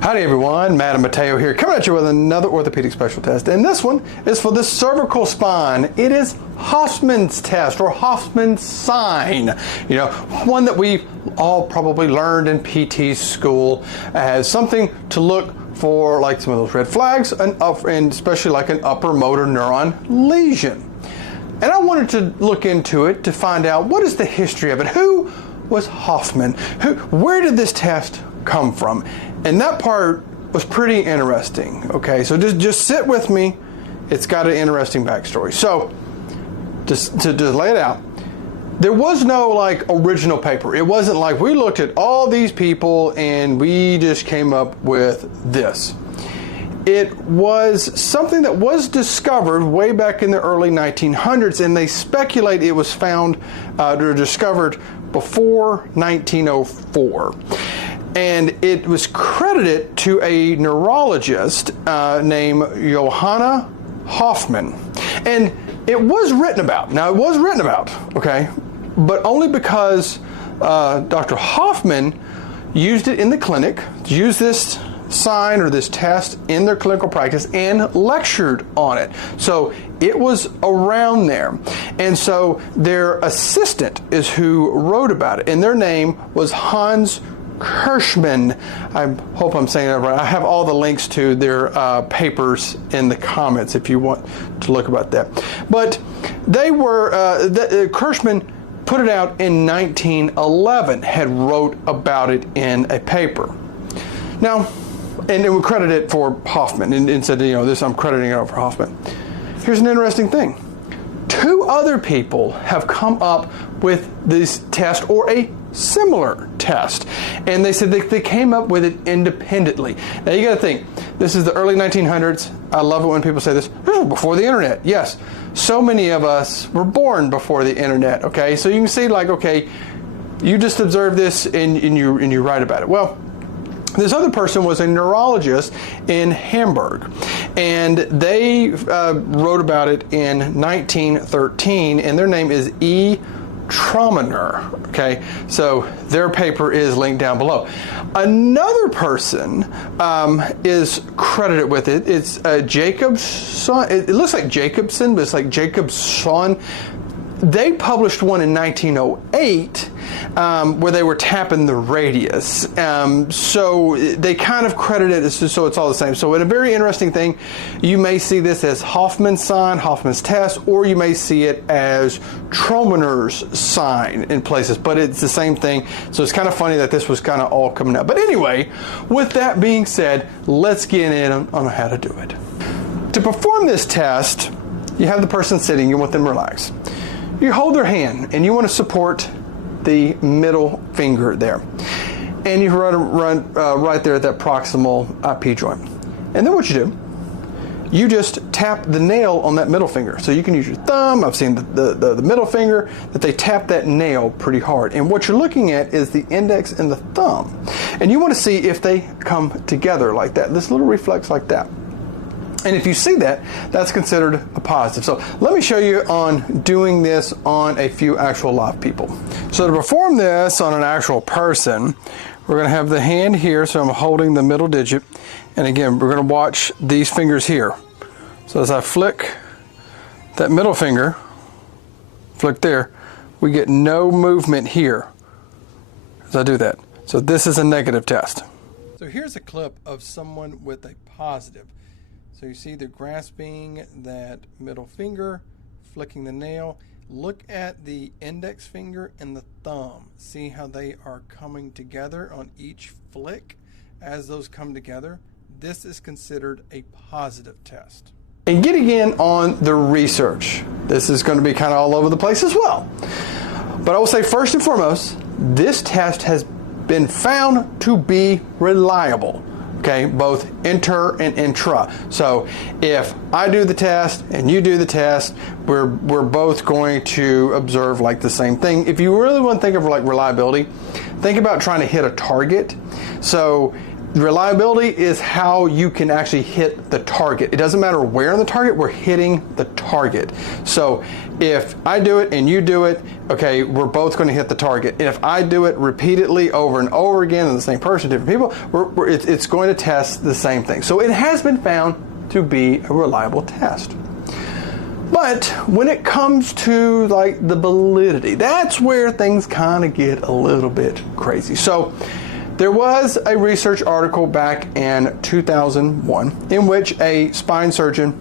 Howdy everyone, Matt and Mateo here, coming at you with another orthopedic special test. And this one is for the cervical spine. It is Hoffmann's test or Hoffmann's sign. You know, one that we've all probably learned in PT school as something to look for, like some of those red flags, and especially like an upper motor neuron lesion. And I wanted to look into it to find out what is the history of it. Who was Hoffmann? Where did this test come from? And that part was pretty interesting. Okay, so just sit with me. It's got an interesting backstory. So just to lay it out, there was no like original paper. It wasn't like we looked at all these people and we just came up with this. It was something that was discovered way back in the early 1900s, and they speculate it was found or discovered before 1904. And it was credited to a neurologist named Johanna Hoffmann. And it was written about. Now, it was written about, okay, but only because Dr. Hoffmann used it in the clinic, used this sign or this test in their clinical practice and lectured on it. So it was around there. And so their assistant is who wrote about it. And their name was Hans Curschmann. I hope I'm saying that right. I have all the links to their papers in the comments if you want to look about that. But they were, Curschmann put it out in 1911, had wrote about it in a paper. Now, and it would credit it for Hoffmann and said, you know, this I'm crediting it for Hoffmann. Here's an interesting thing. Two other people have come up with this test or a similar test, and they said they came up with it independently. Now you got to think, this is the early 1900s. I love it when people say this. This was before the internet. Yes, so many of us were born before the internet. Okay, so you can see like, okay, you just observe this and you write about it. Well, this other person was a neurologist in Hamburg, and they wrote about it in 1913, and their name is Trömner. Okay, so their paper is linked down below. Another person is credited with it. It's Jakobsohn. It looks like Jakobsohn, but it's like Jakobsohn. They published one in 1908 where they were tapping the radius. So they kind of credit it so it's all the same. So in a very interesting thing, you may see this as Hoffmann's sign, Hoffmann's test, or you may see it as Trömner's sign in places, but it's the same thing. So it's kind of funny that this was kind of all coming up. But anyway, with that being said, let's get in on how to do it. To perform this test, you have the person sitting, you want them relaxed. You hold their hand and you want to support the middle finger there. And you run right there at that proximal IP joint. And then what you do, you just tap the nail on that middle finger. So you can use your thumb. I've seen the middle finger, that they tap that nail pretty hard. And what you're looking at is the index and the thumb. And you want to see if they come together like that, this little reflex like that. And if you see that, that's considered a positive. So let me show you on doing this on a few actual live people. So to perform this on an actual person, we're going to have the hand here. So I'm holding the middle digit. And again, we're going to watch these fingers here. So as I flick that middle finger, flick there, we get no movement here as I do that. So this is a negative test. So here's a clip of someone with a positive. So you see they're grasping that middle finger, flicking the nail. Look at the index finger and the thumb. See how they are coming together on each flick. As those come together, this is considered a positive test. And getting in on the research, this is going to be kind of all over the place as well. But I will say first and foremost, this test has been found to be reliable. Okay, both inter and intra. So if I do the test and you do the test, we're both going to observe like the same thing. If you really want to think of like reliability, think about trying to hit a target. So Reliability is how you can actually hit the target. It doesn't matter where on the target, we're hitting the target. So if I do it and you do it, okay, we're both going to hit the target. And if I do it repeatedly over and over again in the same person, different people, it's going to test the same thing. So it has been found to be a reliable test. But when it comes to like the validity, that's where things kind of get a little bit crazy. So there was a research article back in 2001 in which a spine surgeon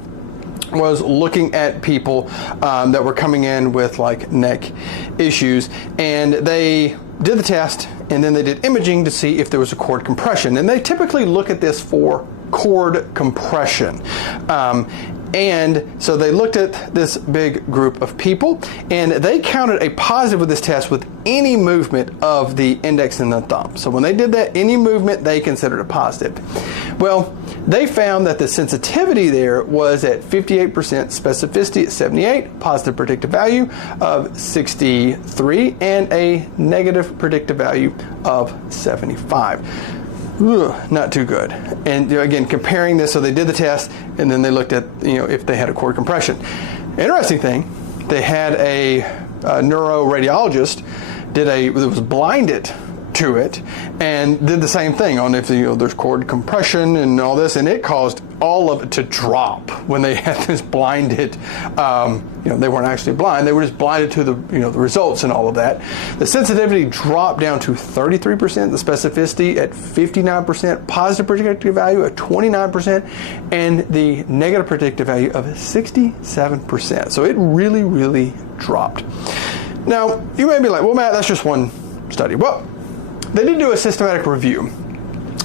was looking at people that were coming in with like neck issues, and they did the test and then they did imaging to see if there was a cord compression. And they typically look at this for cord compression. And so they looked at this big group of people and they counted a positive with this test with any movement of the index and the thumb. So when they did that, any movement they considered a positive. Well, they found that the sensitivity there was at 58%, specificity at 78, positive predictive value of 63, and a negative predictive value of 75. Not too good. And again, comparing this, so they did the test and then they looked at if they had a cord compression. Interesting thing, they had a neuroradiologist that was blinded to it and did the same thing on if there's cord compression and all this, and it caused all of it to drop when they had this blinded. They weren't actually blind; they were just blinded to the the results and all of that. The sensitivity dropped down to 33%, the specificity at 59%, positive predictive value at 29%, and the negative predictive value of 67%. So it really, really dropped. Now you may be like, "Well, Matt, that's just one study." Well, they did do a systematic review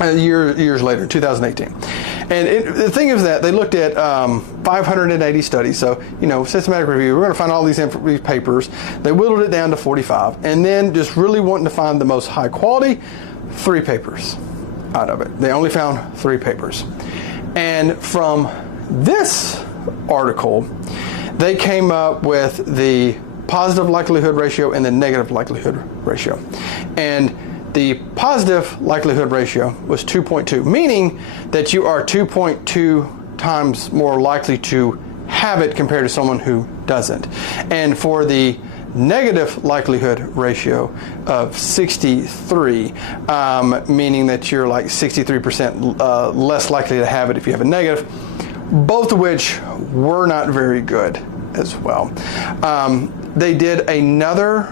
years later, 2018. And the thing is that they looked at 580 studies. So, systematic review, we're going to find all these papers. They whittled it down to 45. And then just really wanting to find the most high quality, 3 papers out of it. They only found 3 papers. And from this article, they came up with the positive likelihood ratio and the negative likelihood ratio. And the positive likelihood ratio was 2.2, meaning that you are 2.2 times more likely to have it compared to someone who doesn't. And for the negative likelihood ratio of 63, meaning that you're like 63% less likely to have it if you have a negative, both of which were not very good as well. They did another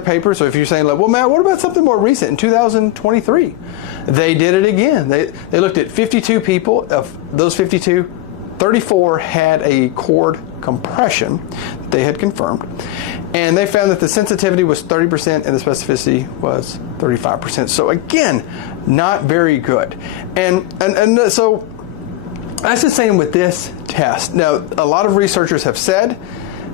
paper. So if you're saying, like, well, Matt, what about something more recent in 2023? They did it again. They looked at 52 people. Of those 52, 34 had a cord compression that they had confirmed. And they found that the sensitivity was 30% and the specificity was 35%. So again, not very good. And so that's the same with this test. Now, a lot of researchers have said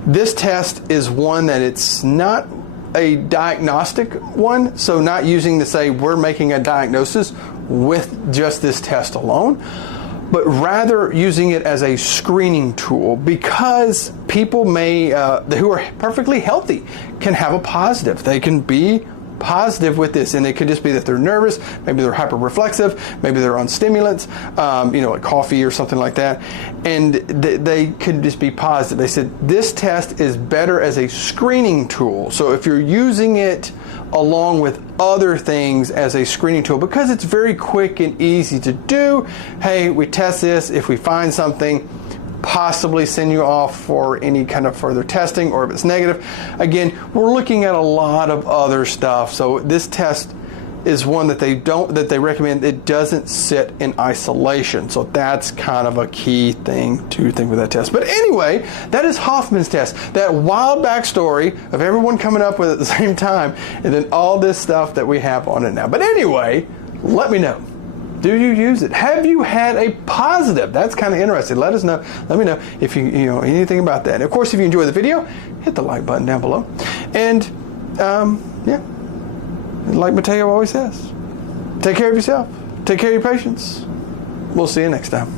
this test is one that it's not a diagnostic one, so not using to say we're making a diagnosis with just this test alone, but rather using it as a screening tool, because people who are perfectly healthy can have a positive. They can be positive with this, and it could just be that they're nervous, maybe they're hyperreflexive, maybe they're on stimulants, like coffee or something like that, and they could just be positive. They said this test is better as a screening tool. So if you're using it along with other things as a screening tool, because it's very quick and easy to do, hey, we test this, if we find something, possibly send you off for any kind of further testing, or if it's negative. Again, we're looking at a lot of other stuff. So this test is one that they recommend. It doesn't sit in isolation. So that's kind of a key thing to think with that test. But anyway, that is Hoffmann's test. That wild backstory of everyone coming up with it at the same time, and then all this stuff that we have on it now. But anyway, let me know. Do you use it? Have you had a positive? That's kind of interesting. Let us know. Let me know if you know anything about that. And of course, if you enjoy the video, hit the like button down below. And like Mateo always says, take care of yourself. Take care of your patients. We'll see you next time.